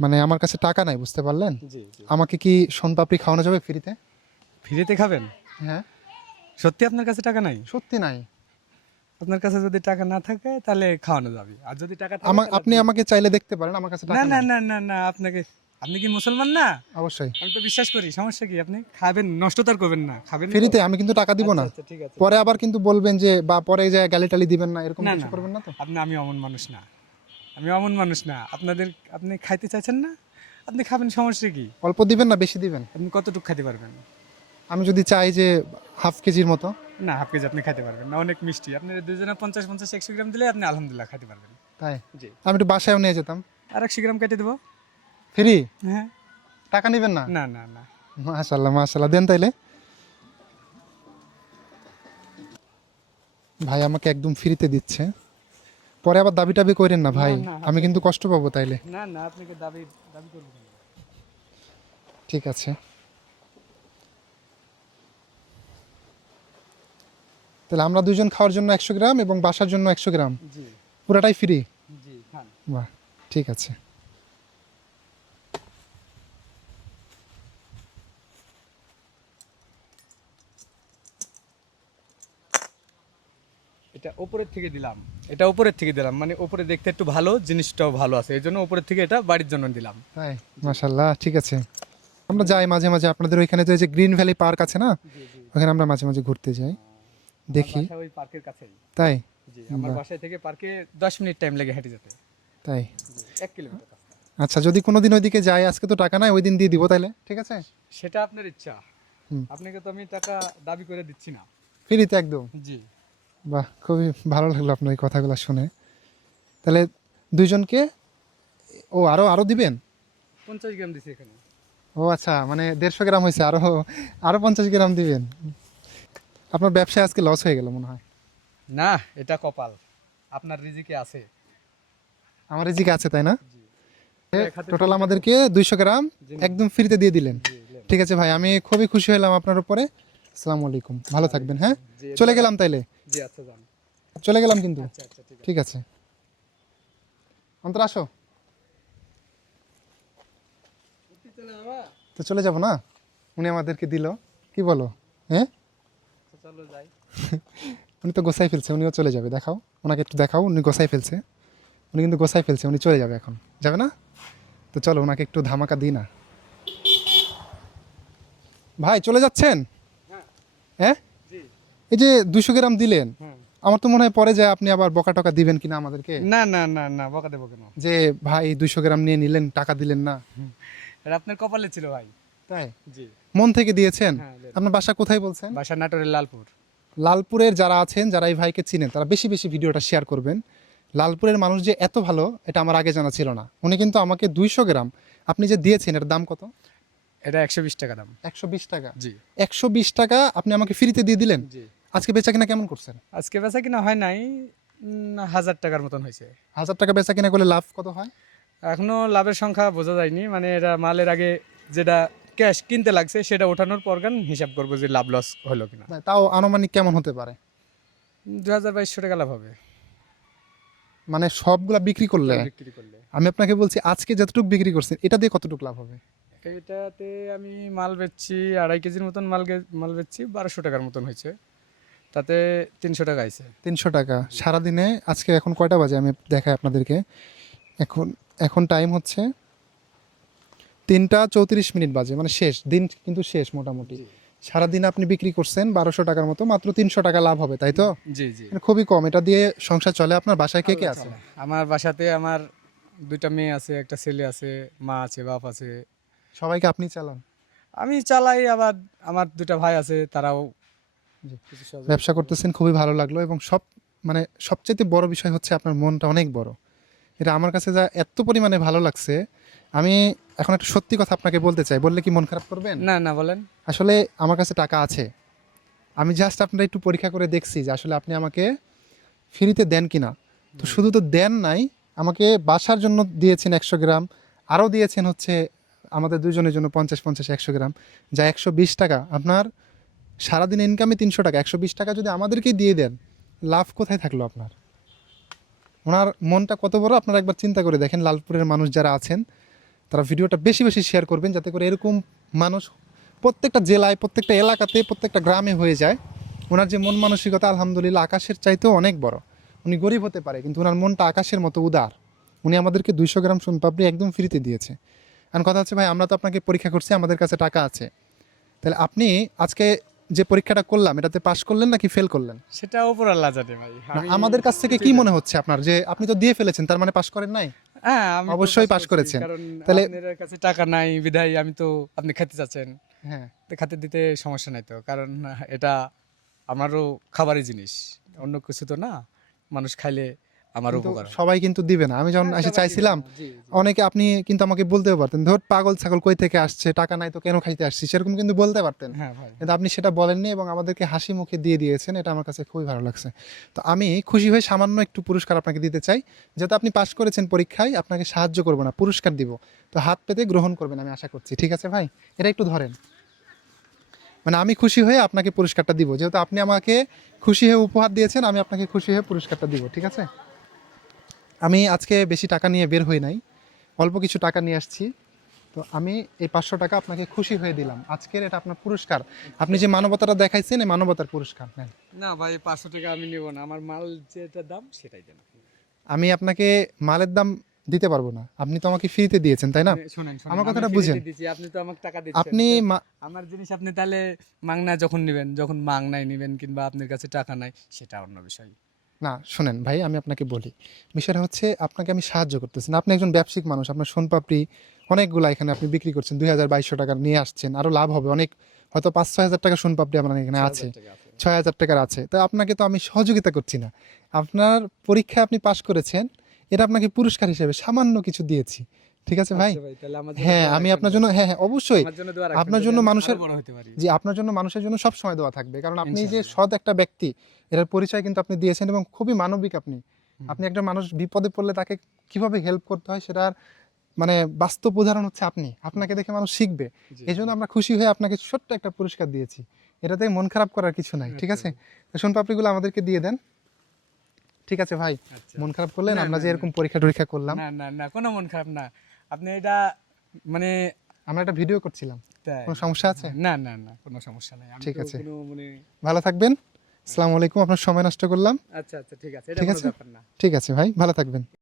মানে আমার কাছে টাকা নাই বুঝতে পারলেন? আমাকে কি সোনপাপড়ি খাওয়ানো যাবে ফ্রিতে? ফ্রিতে খাবেন? হ্যাঁ। সত্যি আপনার কাছে টাকা নাই? সত্যি নাই। আপনার কাছে যদি টাকা না থাকে তাহলে খাওয়ানো যাবে। আর যদি টাকা থাকে আমা- আপনি আমাকে চাইলে দেখতে পারেন আমার কাছে টাকা না না না না আপনাকে আপনি কি মুসলমান না? অবশ্যই। আমি তো বিশ্বাস করি সমস্যা কি? আপনি খাবেন নষ্ট তার করবেন না খাবেন ফ্রিতে আমি কিন্তু টাকা দিব না। আচ্ছা, ঠিক আছে। পরে আবার কিন্তু বলবেন যে বা পরে যায় গালি টালি দিবেন না এরকম কিছু করবেন না তো? আপনি আমি অমন মানুষ না। আমি অমন মানুষ না। আপনাদের আপনি খাইতে চাইছেন না? আপনি খাবেন সমস্যা কি? অল্প দিবেন না বেশি দিবেন? আপনি কতটুকু খাইতে পারবেন? আমি যদি চাই যে হাফ কেজির মতো। না হাফ কেজি আপনি খাইতে পারবেন না অনেক মিষ্টি। আপনি দুজনে পঞ্চাশ পঞ্চাশ একশো গ্রাম দিলে আপনি আলহামদুলিল্লাহ খাইতে পারবেন। তাই? জি। আমি একটু বাসায়ও নিয়ে যেতাম। আর একশো গ্রাম কেটে দেবো। ফ্রি? হ্যাঁ। টাকা নেবেন না? না না না। মাশাল্লাহ মাশাল্লাহ দেন তাইলে। ভাই আমাকে একদম ফ্রিতে দিচ্ছে। পরে আবার দাবি টাবি করেন না ভাই। আমি কিন্তু কষ্ট পাবো তাইলে। না না আপনাকে দাবি দাবি করব ঠিক আছে। তাহলে আমরা দুজন খাওয়ার জন্য একশো গ্রাম এবং বাসার জন্য একশো গ্রাম? পুরাটাই ফ্রি বাহ ঠিক আছে। এটা উপরের থেকে দিলাম। এটা উপরের থেকে দিলাম মানে উপরে দেখতে একটু ভালো জিনিসটাও ভালো আছে। এই জন্য উপরের থেকে এটা বাড়ির জন্য দিলাম। তাই? মাশাল্লাহ ঠিক আছে। আমরা যাই মাঝে মাঝে আপনাদের ওইখানে তো এই যে গ্রিন ভ্যালি পার্ক আছে না? ওখানে আমরা মাঝে মাঝে ঘুরতে যাই। দেখি। ওই পার্কের কাছেই। তাই? জি আমার বাসায় থেকে পার্কে দশ মিনিট টাইম লাগে হেঁটে যেতে। তাই? জি, এক কিলোমিটার আচ্ছা যদি কোনো দিন ওইদিকে যাই আজকে তো টাকা নাই ওই দিন দিয়ে দিব তাইলে ঠিক আছে? সেটা আপনার ইচ্ছা। আপনাকে তো আমি টাকা দাবি করে দিচ্ছি না। ফ্রিতে একদম? জি। বাহ খুবই ভালো লাগল আপনার এই কথাগুলো শুনে। তাহলে দুইজনকে ও আরও আরও দিবেন? পঞ্চাশ গ্রাম দিছি এখানে। ও আচ্ছা মানে দেড়শো গ্রাম হয়েছে আরও আরও পঞ্চাশ গ্রাম দিবেন। আপনার ব্যবসায় আজকে লস হয়ে গেল মনে হয়। না এটা কপাল। আপনার রিজিকে আছে। আমার এদিকে আছে তাই না? টোটাল আমাদেরকে দুইশো গ্রাম একদম ফ্রিতে দিয়ে দিলেন। ঠিক আছে ভাই আমি খুবই খুশি হলাম আপনার উপরে। আসসালামু আলাইকুম। ভালো থাকবেন হ্যাঁ? চলে গেলাম তাইলে? জি আচ্ছা যান। চলে গেলাম কিন্তু? আচ্ছা আচ্ছা ঠিক আছে। অন্তর আসো। তো চলে যাব না? উনি আমাদেরকে দিল। কি বলো? হ্যাঁ? উনি তো গোসাই ফেলছে উনিও চলে যাবে দেখাও। ওনাকে একটু দেখাও উনি গোসাই ফেলছে। উনি কিন্তু গোসাই ফেলছে উনি চলে যাবে এখন। যাবে না? তো চলো ওনাকে একটু ধামাকা দিই না। ভাই চলে যাচ্ছেন? হ্যাঁ? এই যে দুশো গ্রাম দিলেন আমার তো মনে হয় পরে যায় আপনি আবার বকা টকা দিবেন কিনা আমাদেরকে? না না না না বকা দেবো কেন? যে ভাই দুইশো গ্রাম নিয়ে নিলেন টাকা দিলেন না। এটা আপনার কপালে ছিল ভাই। তাই? জি। মন থেকে দিয়েছেন? হ্যাঁ আপনার বাসা কোথায় বলছেন? বাসা নাটোরের লালপুর। লালপুরের যারা আছেন যারা এই ভাইকে চিনেন তারা বেশি বেশি ভিডিওটা শেয়ার করবেন। লালপুরের মানুষ যে এত ভালো এটা আমার আগে জানা ছিল না। উনি কিন্তু আমাকে দুইশো গ্রাম আপনি যে দিয়েছেন এর দাম কত? এটা একশো বিশ টাকা দাম। একশো বিশ টাকা? জি। একশো বিশ টাকা আপনি আমাকে ফ্রিতে দিয়ে দিলেন? জি। আজকে বেচা কিনা কেমন করছেন? আজকে বেচা কিনা হয় নাই হাজার টাকার মতন হয়েছে। হাজার টাকা বেচা কিনা করলে লাভ কত হয়? এখনও লাভের সংখ্যা বোঝা যায়নি মানে এটা মালের আগে যেটা ক্যাশ কিনতে লাগছে সেটা ওঠানোর পর গান হিসাব করব যে লাভ লস হলো কিনা। তাও আনুমানিক কেমন হতে পারে? দু হাজার বাইশশো টাকা লাভ হবে। মানে সবগুলা বিক্রি করলে? বিক্রি করলে। আমি আপনাকে বলছি আজকে যতটুকু বিক্রি করছেন এটা দিয়ে কতটুকু লাভ হবে? এটাতে আমি মাল বেচছি আড়াই কেজির মতন মাল মাল বেচছি বারোশো টাকার মতন হয়েছে। তাতে তিনশো টাকা আইছে। তিনশো টাকা। সারাদিনে আজকে এখন কয়টা বাজে? আমি দেখাই আপনাদেরকে। এখন এখন টাইম হচ্ছে তিনটা চৌত্রিশ মিনিট বাজে মানে শেষ দিন কিন্তু শেষ মোটামুটি। সারাদিন আপনি বিক্রি করছেন বারোশো টাকার মতো মাত্র তিনশো টাকা লাভ হবে তাই তো? জি জি। মানে খুবই কম। এটা দিয়ে সংসার চলে। আপনার বাসায় কে কে আছে? আমার বাসাতে আমার দুইটা মেয়ে আছে একটা ছেলে আছে মা আছে বাপ আছে। সবাইকে আপনি চালান? আমি চালাই আবার আমার দুটা ভাই আছে তারাও ব্যবসা করতেছেন খুবই ভালো লাগল এবং সব মানে সবচেয়ে বড় বিষয় হচ্ছে আপনার মনটা অনেক বড়। এটা আমার কাছে যা এত পরিমাণে ভালো লাগছে আমি এখন একটা সত্যি কথা আপনাকে বলতে চাই। বললে কি মন খারাপ করবেন? না না বলেন। আসলে আমার কাছে টাকা আছে। আমি জাস্ট আপনারা একটু পরীক্ষা করে দেখছি যে আসলে আপনি আমাকে ফ্রিতে দেন কিনা। তো শুধু তো দেন নাই আমাকে বাসার জন্য দিয়েছেন একশো গ্রাম আরও দিয়েছেন হচ্ছে আমাদের দুজনের জন্য পঞ্চাশ পঞ্চাশ, একশো গ্রাম, যা একশো বিশ টাকা। আপনার সারাদিন ইনকামে তিনশো টাকা। একশো বিশ টাকা যদি আমাদেরকেই দিয়ে দেন, লাভ কোথায় থাকল আপনার? ওনার মনটা কত বড়, আপনারা একবার চিন্তা করে দেখেন। লালপুরের মানুষ যারা আছেন, তারা ভিডিওটা বেশি বেশি শেয়ার করবেন, যাতে করে এরকম মানুষ প্রত্যেকটা জেলায়, প্রত্যেকটা এলাকাতে, প্রত্যেকটা গ্রামে হয়ে যায়। ওনার যে মন মানসিকতা, আলহামদুলিল্লাহ, আকাশের চাইতেও অনেক বড়। উনি গরিব হতে পারে, কিন্তু ওনার মনটা আকাশের মতো উদার। উনি আমাদেরকে দুইশো গ্রাম সোনপাপড়ি একদম ফ্রিতে দিয়েছে। আর কথা হচ্ছে ভাই আমরা তো আপনাকে পরীক্ষা করছি আমাদের কাছে টাকা আছে। তাহলে আপনি আজকে যে পরীক্ষাটা করলাম এটাতে পাশ করলেন নাকি ফেল করলেন? সেটা উপর আল্লাহ জানে ভাই। আমাদের কাছ থেকে কি মনে হচ্ছে আপনার? যে আপনি তো দিয়ে ফেলেছেন তার মানে পাশ করেন নাই? হ্যাঁ অবশ্যই পাশ করেছেন। তাহলে- আপনার কাছে টাকা নাই বিধায় আমি তো আপনি খেতে চাচ্ছেন। হ্যাঁ। খাতে দিতে সমস্যা নাই তো কারণ এটা আমারও খাবারই জিনিস অন্য কিছু তো না মানুষ খাইলে আমার উপকার। সবাই কিন্তু দিবে না। আমি যখন হ্যাঁ, এসে চাইছিলাম। অনেকে আপনি কিন্তু আমাকে বলতেও পারতেন ধর পাগল ছাগল কই থেকে আসছে? টাকা নাই তো কেন খাইতে আসছি সেরকম কিন্তু বলতে পারতেন। হ্যাঁ কিন্তু আপনি সেটা বলেননি এবং আমাদেরকে হাসি মুখে দিয়ে দিয়েছেন এটা আমার কাছে খুবই ভালো লাগছে। তো আমি খুশি হয়ে সামান্য একটু পুরস্কার আপনাকে দিতে চাই। যেহেতু আপনি পাশ করেছেন পরীক্ষায় আপনাকে সাহায্য করব না পুরস্কার দিব। তো হাত পেতে গ্রহণ করবেন আমি আশা করছি। ঠিক আছে ভাই? এটা একটু ধরেন। মানে আমি খুশি হয়ে আপনাকে পুরস্কারটা দিব। যেহেতু আপনি আমাকে খুশি হয়ে উপহার দিয়েছেন আমি আপনাকে খুশি হয়ে পুরস্কারটা দিব। ঠিক আছে? আমি আজকে বেশি টাকা নিয়ে বের হই নাই। অল্প কিছু টাকা নিয়ে আসছি। তো আমি এই পাঁচশো টাকা আপনাকে খুশি হয়ে দিলাম। আজকের এটা আপনার পুরস্কার। আপনি যে মানবতাটা দেখাইছেন এই মানবতার পুরস্কার নেন। না ভাই পাঁচশো টাকা আমি নেব না। আমার মাল যেটা দাম সেটাই দেন আমি আপনাকে মালের দাম দিতে পারব না। আপনি তো আমাকে ফ্রিতে দিয়েছেন তাই না? শুনেন, আমার কথাটা বুঝেন। আপনি তো আমাকে টাকা দিচ্ছেন। আপনি আমার জিনিস আপনি তাহলে মাংনা যখন নেবেন যখন মাংনায় নেবেন কিংবা আপনার কাছে টাকা নাই সেটা অন্য বিষয়। না শুনেন ভাই আমি আপনাকে বলি। বিষয়টা হচ্ছে আপনাকে আমি সাহায্য করতেছি না। আপনি একজন ব্যবসায়িক মানুষ আপনার সোনপাপড়ি অনেকগুলা এখানে আপনি বিক্রি করছেন দুই হাজার বাইশশো টাকা নিয়ে আসছেন আরও লাভ হবে। অনেক হয়তো পাঁচ ছয় হাজার টাকা সোনপাপড়ি আপনার এখানে আছে। ছয় হাজার টাকার আছে। তো আপনাকে তো আমি সহযোগিতা করছি না। আপনার পরীক্ষায় আপনি পাশ করেছেন এটা আপনাকে পুরস্কার হিসেবে সামান্য কিছু দিয়েছি। ঠিক আছে ভাই? আচ্ছা হ্যাঁ আমি আপনার জন্য হ্যাঁ হ্যাঁ অবশ্যই। আপনার জন্য মানুষের-। যে আপনার জন্য মানুষের জন্য সব সময় দেওয়া থাকবে কারণ আপনি যে সৎ একটা ব্যক্তি এটার পরিচয় কিন্তু আপনি দিয়েছেন এবং খুবই মানবিক আপনি। আপনি একটা মানুষ বিপদে পড়লে তাকে কীভাবে হেল্প করতে হয় সেটার মানে বাস্তব উদাহরণ হচ্ছে আপনি। আপনাকে দেখে মানুষ শিখবে। এই জন্য আমরা খুশি হয়ে আপনাকে ছোট্ট একটা পুরস্কার দিয়েছি। এটাতে মন খারাপ করার কিছু নাই ঠিক আছে? তো সোন পাপড়িগুলো আমাদেরকে দিয়ে দেন। ঠিক আছে ভাই? আচ্ছা। মন খারাপ করলেন আমরা যে। এরকম পরীক্ষা টরীক্ষা করলাম। না না না কোনো মন খারাপ না। আপনি এটা মানে আমরা একটা ভিডিও করছিলাম। কোনো সমস্যা আছে? না না না কোনো সমস্যা নাই। ঠিক আছে। মানে ভালো থাকবেন। আসসালামু আলাইকুম আপনার সময় নষ্ট করলাম। আচ্ছা আচ্ছা ঠিক আছে। এটা ঠিক আছে? ব্যাপার না। ঠিক আছে ভাই ভালো থাকবেন।